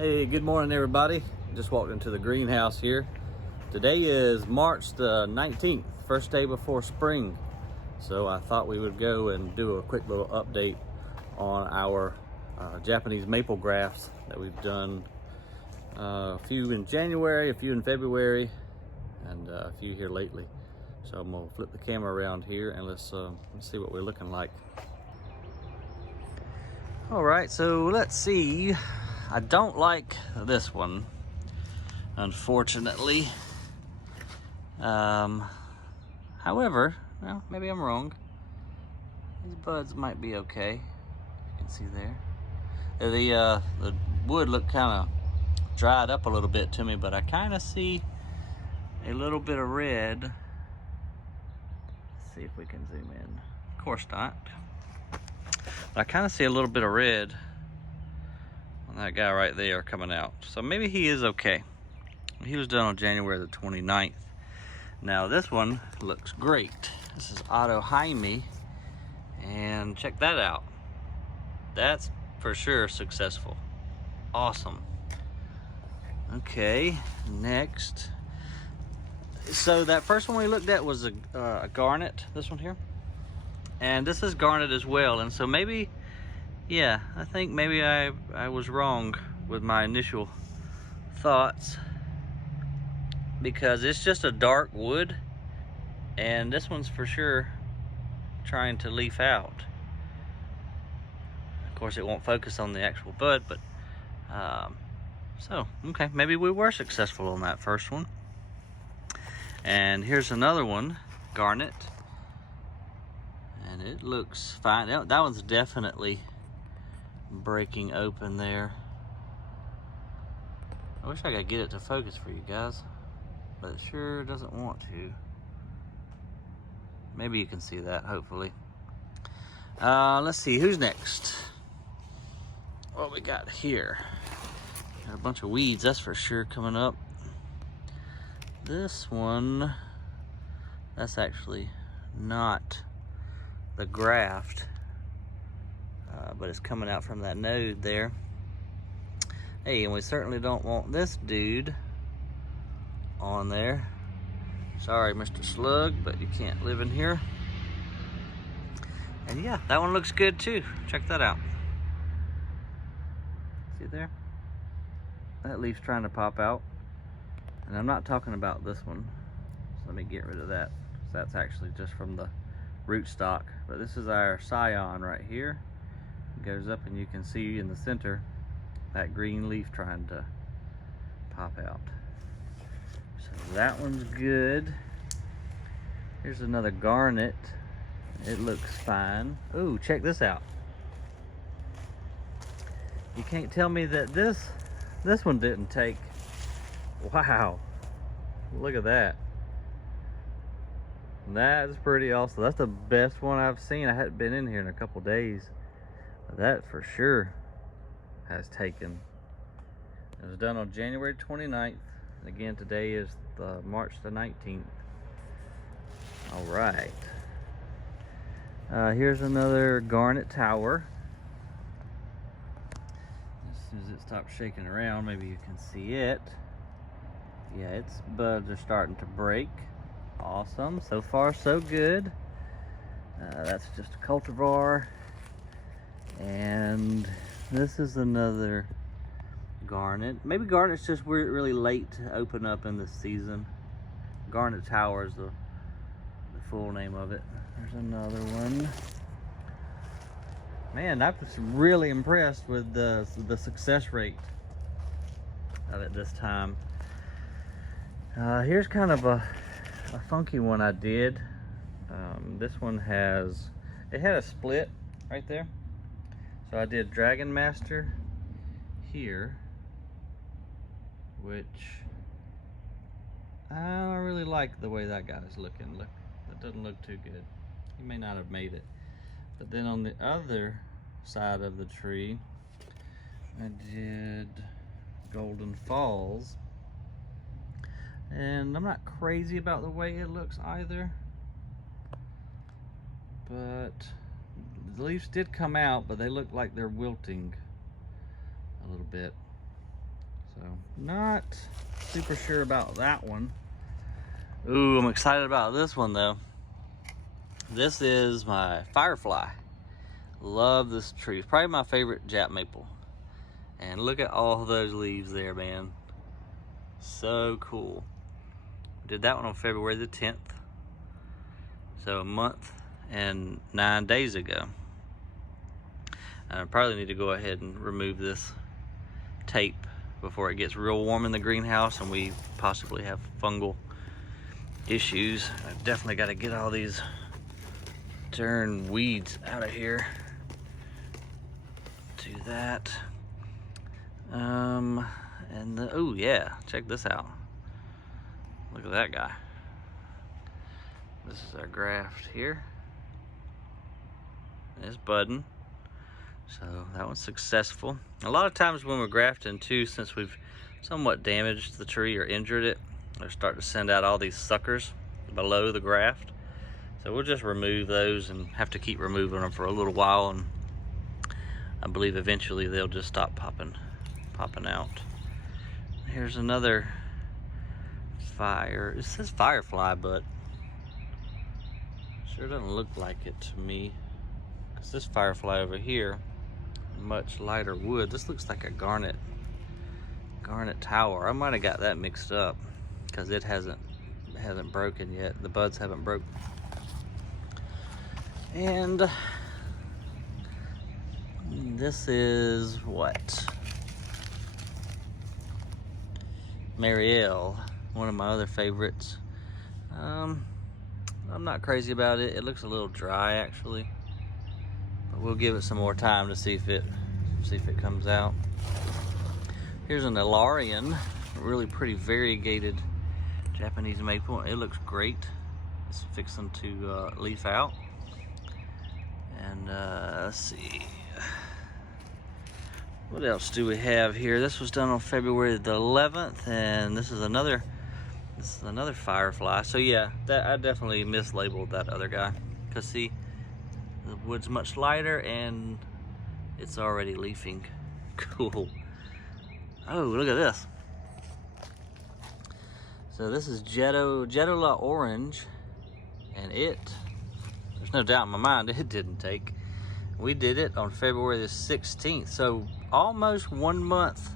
Hey, good morning everybody. Just walked into the greenhouse here. Today is March the 19th, first day before spring. So I thought we would go and do a quick little update on our Japanese maple grafts that we've done. A few in January, a few in February, and a few here lately. So I'm gonna flip the camera around here and let's see what we're looking like. All right, so let's see. I don't like this one, unfortunately. However, well, maybe I'm wrong. These buds might be okay. You can see there. The wood looked kind of dried up a little bit to me, but I kind of see a little bit of red. Let's see if we can zoom in. Of course not. But I kind of see a little bit of red on that guy right there coming out. So maybe he is okay. He was done on January the 29th. Now this one looks great. This is Otto Jaime, and check that out. That's for sure successful. Awesome. Okay, next. So that first one we looked at was a Garnet, this one here. And this is Garnet as well, and so maybe, yeah, I think maybe I was wrong with my initial thoughts, because it's just a dark wood, and this one's for sure trying to leaf out. Of course, it won't focus on the actual bud, but so okay, maybe we were successful on that first one. And here's another one, Garnet, and it looks fine. That one's definitely breaking open there. I wish I could get it to focus for you guys, but it sure doesn't want to. Maybe you can see that, hopefully. Let's see, who's next? What we got here? Got a bunch of weeds, that's for sure, coming up. This one, that's actually not the graft, but it's coming out from that node there. Hey, and we certainly don't want this dude on there. Sorry, Mr. Slug, but you can't live in here. And yeah, that one looks good too. Check that out. See there? That leaf's trying to pop out. And I'm not talking about this one. So let me get rid of that. So that's actually just from the rootstock. But this is our scion right here. It goes up and you can see in the center that green leaf trying to pop out. So that one's good. Here's another Garnet. It looks fine. Ooh, check this out. You can't tell me that this one didn't take. Wow, look at that. That is pretty awesome. That's the best one I've seen. I hadn't been in here in a couple days. That for sure has taken. It was done on January 29th. Again, today is March the 19th. All right. Here's another Garnet tower. As soon as it stops shaking around, maybe you can see it. Yeah, its buds are starting to break. Awesome. So far, so good. That's just a cultivar. And this is another Garnet. Maybe Garnet's just really late to open up in this season. Garnet Tower is the full name of it. There's another one. Man, I was really impressed with the success rate of it this time. Here's kind of a funky one I did. This one had a split right there. So I did Dragon Master here, which I don't really like the way that guy's looking. Look, that doesn't look too good. He may not have made it. But then on the other side of the tree, I did Golden Falls. And I'm not crazy about the way it looks either. But the leaves did come out, but they look like they're wilting a little bit. So not super sure about that one. Ooh, I'm excited about this one though. This is my Firefly. Love this tree. It's probably my favorite Jap maple. And look at all those leaves there, man. So cool. Did that one on February the 10th. So a month and 9 days ago. I probably need to go ahead and remove this tape before it gets real warm in the greenhouse and we possibly have fungal issues. I've definitely got to get all these darn weeds out of here. Do that. Oh yeah, check this out. Look at that guy. This is our graft here. It's budding. So that one's successful. A lot of times when we're grafting too, since we've somewhat damaged the tree or injured it, they're starting to send out all these suckers below the graft. So we'll just remove those and have to keep removing them for a little while, and I believe eventually they'll just stop popping out. Here's another it says Firefly, but sure doesn't look like it to me. Because this Firefly over here, much lighter wood. This looks like a Garnet tower. I might have got that mixed up because it hasn't broken yet. The buds haven't broke. And this is what? Marielle, one of my other favorites. I'm not crazy about it. It looks a little dry actually, but we'll give it some more time to see if it comes out. Here's an Ilarian, really pretty variegated Japanese maple. It looks great. It's fixing to leaf out. And let's see, what else do we have here? This was done on February the 11th, and this is another Firefly. So yeah, that I definitely mislabeled that other guy, because see, the wood's much lighter and it's already leafing. Cool. Oh, look at this. So this is Jetula Orange, and there's no doubt in my mind it didn't take. We did it on February the 16th, so almost 1 month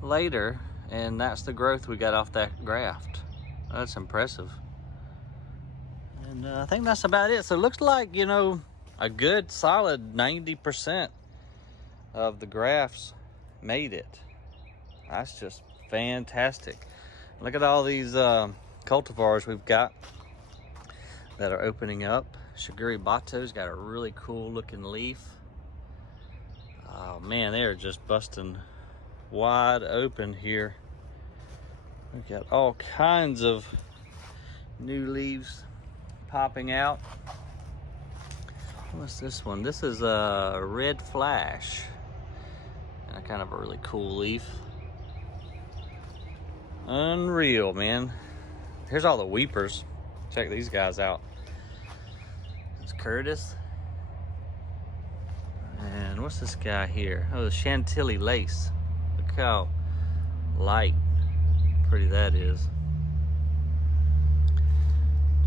later, and that's the growth we got off that graft. That's impressive. And I think that's about it. So it looks like, you know, a good solid 90% of the grafts made it. That's just fantastic. Look at all these cultivars we've got that are opening up. Shiguri Bato's got a really cool looking leaf. Oh man, they are just busting wide open here. We've got all kinds of new leaves popping out. What's this one? This is a Red Flash, and a kind of a really cool leaf. Unreal, man. Here's all the weepers. Check these guys out. It's Curtis. And what's this guy here? Oh, the Chantilly lace. Look how light, pretty that is.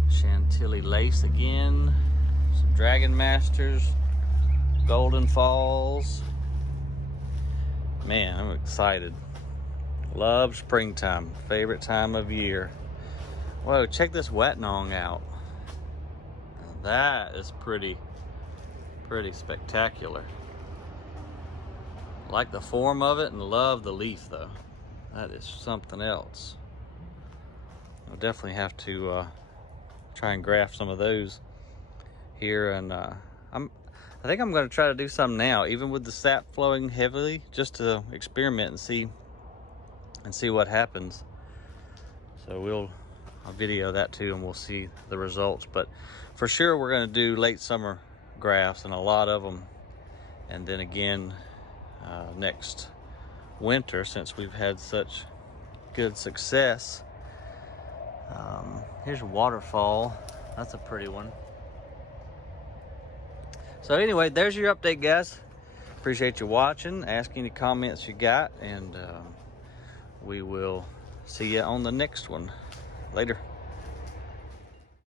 Chantilly lace again. Some Dragon Masters. Golden Falls. Man, I'm excited. Love springtime. Favorite time of year. Whoa, check this Watnong out. Now that is pretty spectacular. I like the form of it and love the leaf though. That is something else. I'll definitely have to try and graft some of those here, and I think I'm going to try to do some now, even with the sap flowing heavily, just to experiment and see what happens. So I'll video that too, and we'll see the results. But for sure, we're going to do late summer grafts, and a lot of them, and then again next winter, since we've had such good success. Here's a waterfall. That's a pretty one. So anyway, there's your update, guys. Appreciate you watching. Ask any comments you got, and we will see you on the next one. Later.